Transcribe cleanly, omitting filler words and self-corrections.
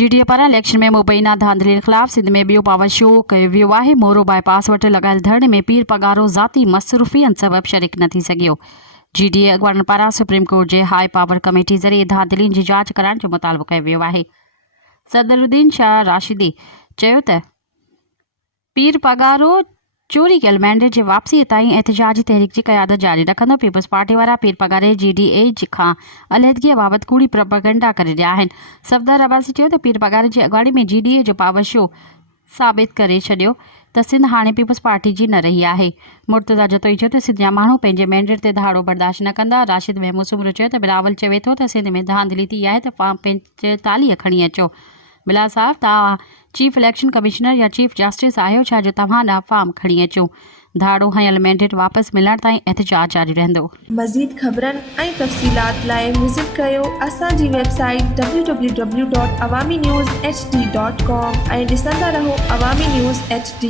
GDA पारां इलेक्शन में मुबैना धांधलियुनि ख़िलाफ़ सिंध में ॿियो पावर शो कयो वियो आहे। मोरो बाईपास वटि लॻायल धरणे में पीर पगारो ज़ाती मसरूफ़ियत सबबि शरीक न थी सघियो। GDA अॻवाननि पारां सुप्रीम कोर्ट जे हाई पावर कमेटी ज़रिए धांधलियुनि जी जांच कराइण जो मुतालबो कयो वियो आहे। सदरुद्दीन शाह राशिदी चयो त पीर पगारो चोरी कयल मैंडेट जे वापसीअ ताईं एहतिजाजी तहरीक जी क़यादत जारी रखंदो। पीपल्स पार्टी वारा पीर पगारे GDA खां अलहदगीअ बाबति कूड़ी प्रोपेगेंडा करे रहिया आहिनि। सफ़दर अब्बासी चयो त पीर पगारे जी अॻवानी में GDA जो पावर शो साबित करे छॾियो त सिंध हाणे पीपल्स पार्टी जी न रही आहे। मुर्तज़ा जतोई चयो त सिंध जा माण्हू पंहिंजे मैंडेट ते धाड़ो बर्दाश्त न कंदा। राशिद महमूद सुमरो चयो त बिलावल चवे थो त सिंध में धांधली थी आहे त पंहिंजे तालीह खणी अचो। बिलाल साहब, तव्हां चीफ इलेक्शन कमिश्नर या चीफ जस्टिस आहियो छा जो तव्हां ॾांहुं फार्म खणी अचूं? धाड़ो हयल मैंडेट वापसि मिलण ताईं एहतिजाज जारी रहंदो। मज़ीद ख़बरनि ऐं तफ़सीलात लाइ विज़िट कयो असांजी वेबसाइट www.awamiNewsHD.com ऐं ॾिसंदा रहो अवामी न्यूज़ HD।